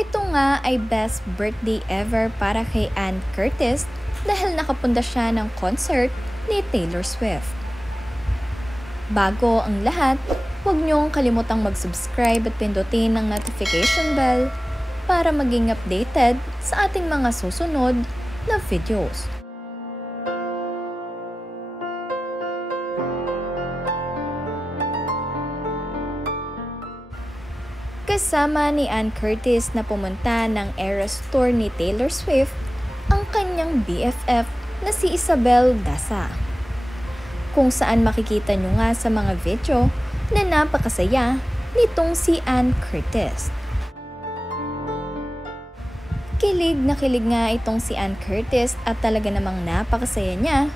Ito nga ay best birthday ever para kay Ann Curtis dahil nakapunda siya ng concert ni Taylor Swift. Bago ang lahat, huwag niyong kalimutang mag-subscribe at pindutin ang notification bell para maging updated sa ating mga susunod na videos. Kasama ni Ann Curtis na pumunta ng Eras Tour ni Taylor Swift ang kanyang BFF na si Isabel Daza. Kung saan makikita nyo nga sa mga video na napakasaya nitong si Ann Curtis. Kilig na kilig nga itong si Ann Curtis at talaga namang napakasaya niya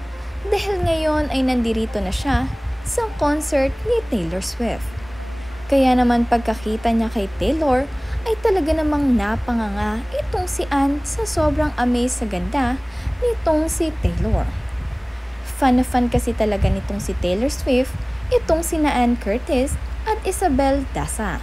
dahil ngayon ay nandirito na siya sa concert ni Taylor Swift. Kaya naman pagkakita niya kay Taylor ay talaga namang napanganga itong si Ann sa sobrang amaze sa ganda nitong si Taylor. Fan na fan kasi talaga nitong si Taylor Swift, itong sina Ann Curtis at Isabel Daza.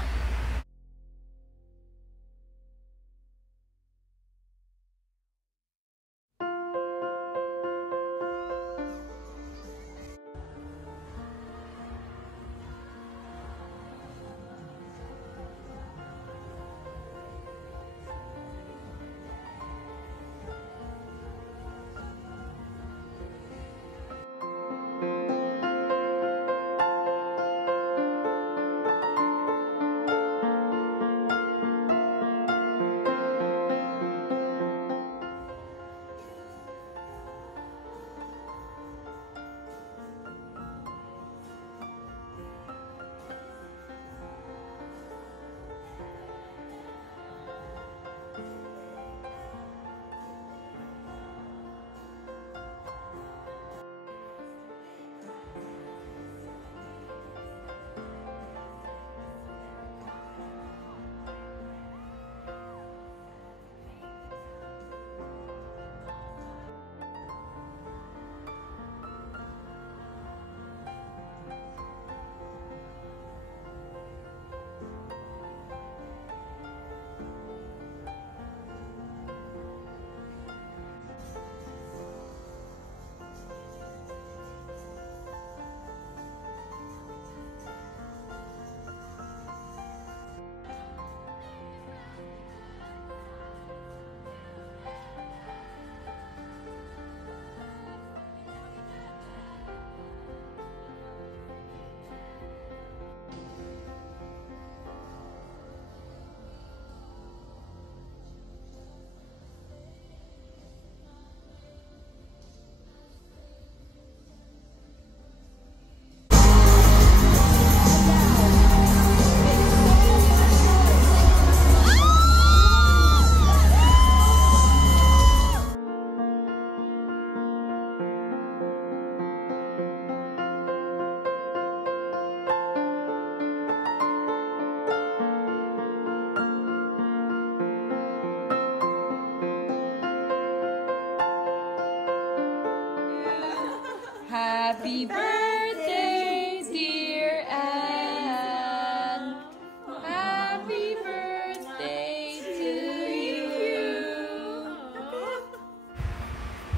Happy birthday, dear Ann. Happy birthday to you.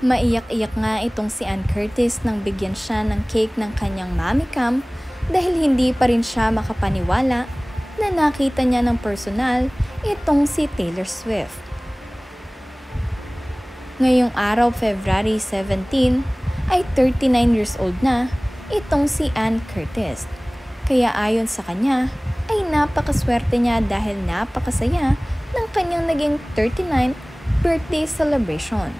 Maiyak-iyak nga itong si Ann Curtis nang bigyan siya ng cake ng kanyang mommy cam dahil hindi pa rin siya makapaniwala na nakita niya ng personal itong si Taylor Swift. Ngayong araw, February 17, ay 39 years old na itong si Ann Curtis. Kaya ayon sa kanya, ay napakaswerte niya dahil napakasaya ng kanyang naging 39th birthday celebration.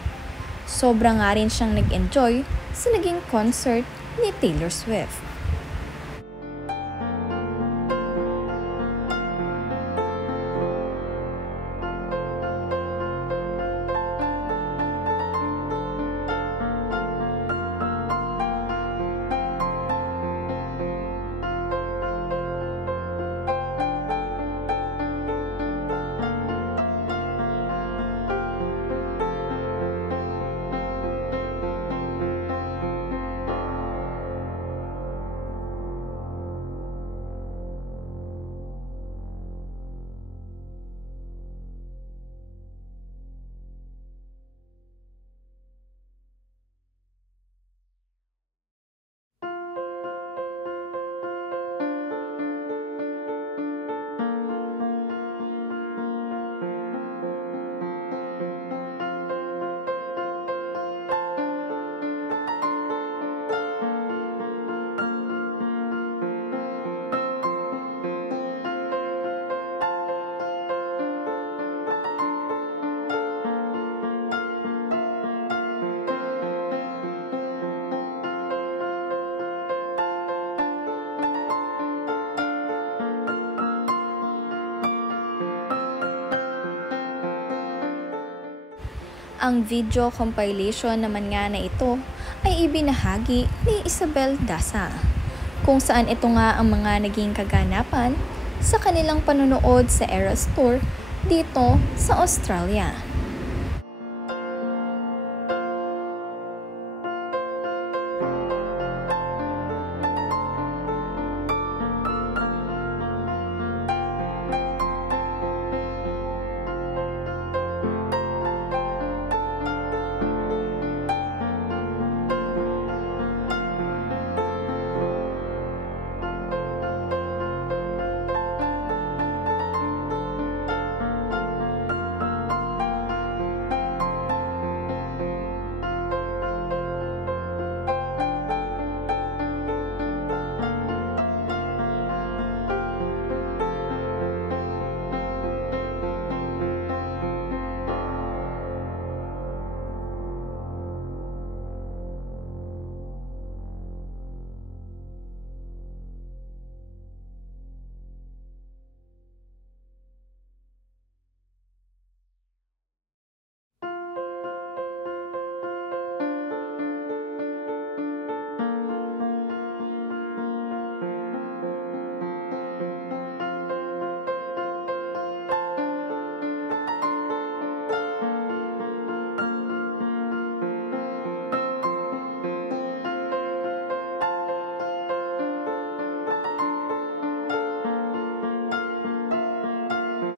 Sobra nga rin siyang nag-enjoy sa naging concert ni Taylor Swift. Ang video compilation naman nga na ito ay ibinahagi ni Isabel Daza, kung saan ito nga ang mga naging kaganapan sa kanilang panonood sa Eras Tour dito sa Australia.